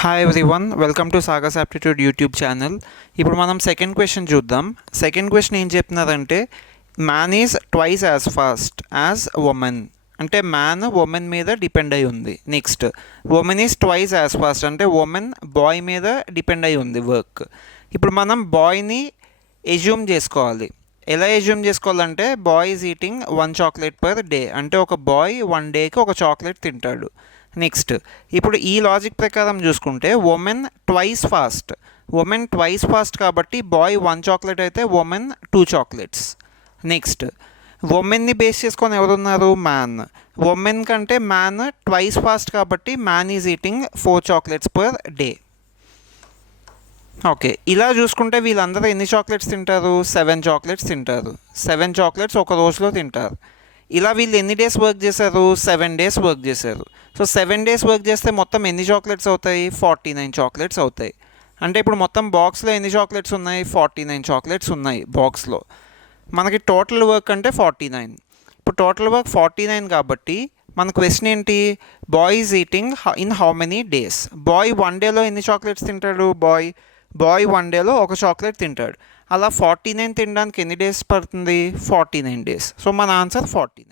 Hi everyone, welcome to సాగస్ aptitude YouTube channel. ఇప్పుడు మనం సెకండ్ క్వశ్చన్ చూద్దాం. సెకండ్ క్వశ్చన్ ఏం చెప్తున్నారంటే man is twice as fast as women. అంటే మ్యాన్ ఉమెన్ మీద డిపెండ్ అయి ఉంది. Next women is twice as fast అంటే ఉమెన్ బాయ్ మీద డిపెండ్ అయి ఉంది వర్క్. ఇప్పుడు మనం బాయ్ని ఎజ్యూమ్ చేసుకోవాలి. ఎలా ఎజ్యూమ్ చేసుకోవాలంటే bye is eating 1 chocolate per day. అంటే ఒక బాయ్ 1 డేకి ఒక చాక్లెట్ తింటాడు. నెక్స్ట్ ఇప్పుడు ఈ లాజిక్ ప్రకారం చూసుకుంటే ఉమెన్ ట్వైస్ ఫాస్ట్ కాబట్టి బాయ్ 1 చాక్లెట్ అయితే ఉమెన్ 2 చాక్లెట్స్. నెక్స్ట్ ఉమెన్ని బేస్ చేసుకొని ఎవరున్నారు? మ్యాన్. ఉమెన్ కంటే మ్యాన్ ట్వైస్ ఫాస్ట్ కాబట్టి man is eating 4 chocolates per day. Okay, ఇలా చూసుకుంటే వీళ్ళందరూ ఎన్ని చాక్లెట్స్ తింటారు? 7 చాక్లెట్స్ తింటారు. 7 చాక్లెట్స్ ఒక రోజులో తింటారు. ఇలా వీళ్ళు ఎన్ని డేస్ వర్క్ చేశారు? 7 డేస్ వర్క్ చేశారు. సో 7 డేస్ వర్క్ చేస్తే మొత్తం ఎన్ని చాక్లెట్స్ అవుతాయి? 49 చాక్లెట్స్ అవుతాయి. అంటే ఇప్పుడు మొత్తం బాక్స్లో ఎన్ని చాక్లెట్స్ ఉన్నాయి? 49 చాక్లెట్స్ ఉన్నాయి బాక్స్లో. మనకి టోటల్ వర్క్ అంటే 49. ఇప్పుడు టోటల్ వర్క్ 49 కాబట్టి మన క్వశ్చన్ ఏంటి? Boy is eating in how many days? Boy 1 డేలో ఎన్ని చాక్లెట్స్ తింటాడు? బాయ్ 1 డేలో ఒక చాక్లెట్ తింటాడు. అలా 49 తినడానికి ఎన్ని డేస్ పడుతుంది? 49 డేస్. సో మన ఆన్సర్ 49.